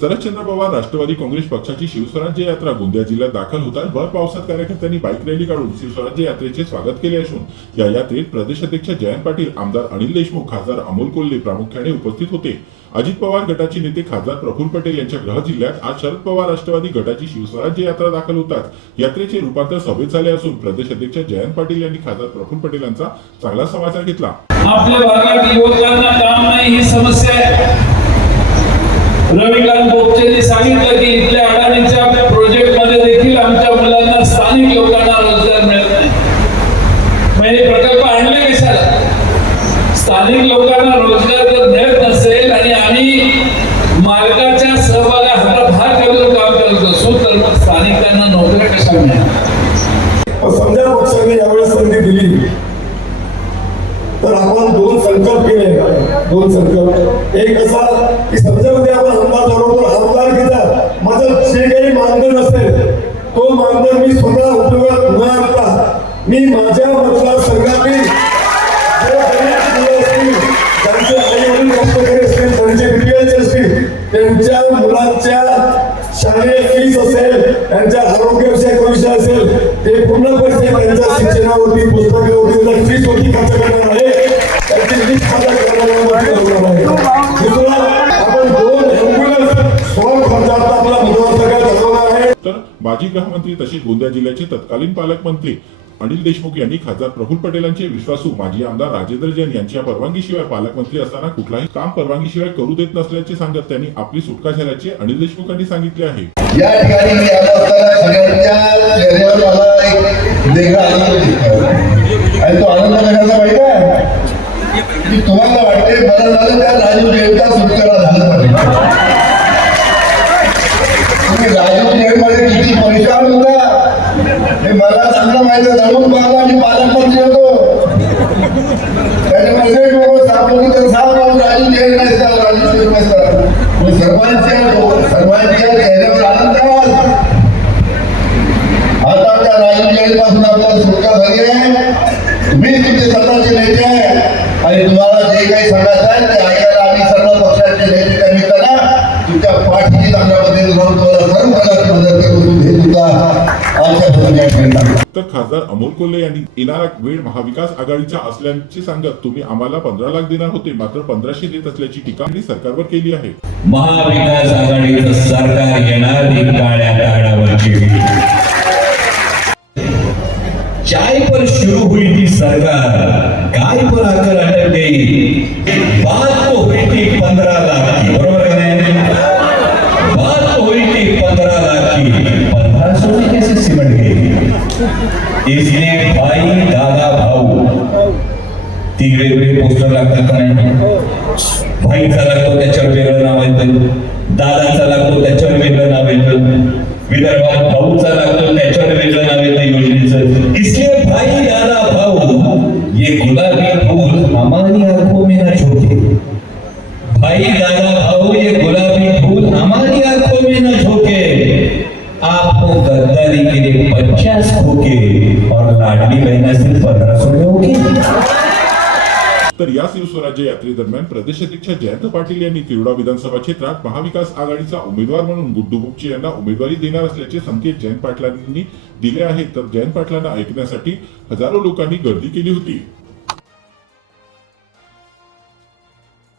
शरदचंद्र पवार राष्ट्रवादी काँग्रेस पक्षाची शिवस्वराज्य यात्रा गोंदिया जिल्ह्यात दाखल होतात भर पावसात कार्यकर्त्यांनी बाईक रॅली काढून शिवस्वराज्य यात्रेचे स्वागत केले असून या यात्रेत प्रदेश अध्यक्ष जयंत पाटील आमदार अनिल देशमुख खासदार अमोल कोल्हे प्रामुख्याने उपस्थित होते. अजित पवार गटाचे नेते खासदार प्रफुल्ल पटेल यांच्या गृह जिल्ह्यात आज शरद पवार राष्ट्रवादी गटाची शिवस्वराज्य यात्रा दाखल होतात यात्रेचे रूपांतर सभेत झाले असून प्रदेश अध्यक्ष जयंत पाटील यांनी खासदार प्रफुल्ल पटेल यांचा चांगला समाचार घेतला. आपल्या भागात युवकांना काम नाही ही समस्या आहे. रविकांत बोपचेंनी सांगितलं की इथल्या अडाणीच्या प्रोजेक्टमध्ये देखील आमच्या मुलांना स्थानिक लोकांना रोजगार मिळत नाही. मग हे प्रकल्प आणले कशाला? स्थानिक लोकांना रोजगार जर मिळत नसेल आणि आम्ही मालकाच्या सहभागा हातात हात घालून काम करत असू तर मग स्थानिकांना नोकऱ्या कशा मिळणार? समजा पक्षाने यावेळेस संधी दिली. तर आपण दोन संकल्प केले. दोन संकल्प एक असा की समजा उद्या आपण आमदार झालो तर घेता. माझं जे काही मानधन असेल तो मानधन मी स्वतः उपयोगात न आणता मी माझ्या मतदारसंघातील जे असतील, आई वडील कष्टकरी असतील त्यांचे विद्यार्थी असतील त्यांच्या मुलांच्या शालेय फीस असेल त्यांच्या आरोग्यविषयक विषय असेल ते पूर्ण पैसे त्यांच्या शिक्षणावरती पुस्तकावरती फीस होती खर्च करणार. तर माजी गृहमंत्री तसेच गोंदिया जिल्ह्याचे तत्कालीन पालकमंत्री अनिल देशमुख यांनी खासदार प्रफुल्ल पटेल यांचे विश्वासू माजी आमदार राजेंद्र जैन यांच्या परवानगीशिवाय पालकमंत्री असताना कुठलाही काम परवानगीशिवाय करू देत नसल्याचे सांगत त्यांनी आपली सुटका झाल्याचे अनिल देशमुख यांनी सांगितले आहे. या ठिकाणी मी सगळ्यांच्या तो आनंद कशाचा माहिती आहे? तुम्हाला वाटते मला झालं त्या राजू देवचा सुटकारा झाला पाहिजे तुम्ही राजू देवमध्ये किती परेशान होता हे पाहिला आणि पालकमंत्री होतो. राजू नाही राजू सर्वांच्या सर्वांच्या चेहऱ्यावर आनंद आता त्या राजू आपल्याला सुटका झाली आहे. तुम्ही तुमचे स्वतःचे नेते आहे. आणि तुम्हाला जे काही सांगायचं आहे ते ऐकायला आम्ही सर्व पक्षाचे नेते त्या निमित्तानं तुमच्या पाठ तर खासदार अमोल कोल्हे यांनी येणारा वेळ महाविकास आघाडीचा असल्याचे सांगत तुम्ही आम्हाला पंधरा लाख देणार होते मात्र पंधराशे देत असल्याची टीका सरकारवर केली आहे. महाविकास आघाडीचं सरकार येणार ही काळ्या काळावरची चाय पर शुरू हुई थी सरकार काय पर आकर अटक गई. बात तो हुई थी पंद्रह लाख. इसलिए भाई, दादा, भाऊ तीन वेगवेगळे पोस्टर लागतात का नाही? भाईचा लागतो, त्याच्यावर वेगळं नाव येतं. दादाचा लागतो, त्याच्यावर वेगळं नाव येतं. विदर्भात भाऊचा लागतो, त्याच्यावर वेगळं नाव येतं योजनेचं. इसलिए भाई, दादा, भाऊ, ये गुलाबी फूल हमारी आँखों में न झोंके. भाई, दादा, भाऊ, ये गुलाबी फूल हमारी आँखों में न झोंके. गद्दारी के लिए पचास खोके और लाडली बहना सिर्फ पंद्रह सौ में तर या शिवस्वराज्य यात्रेदरम्यान प्रदेश अध्यक्ष जयंत पाटील यांनी तिरोडा विधानसभा क्षेत्रात महाविकास आघाडीचा उमेदवार म्हणून गुड्डू बुपचे यांना उमेदवारी देणार असल्याचे संकेत जयंत पाटलांनी दिले आहेत. तर जयंत पाटलांना ऐकण्यासाठी हजारो लोकांनी गर्दी केली होती.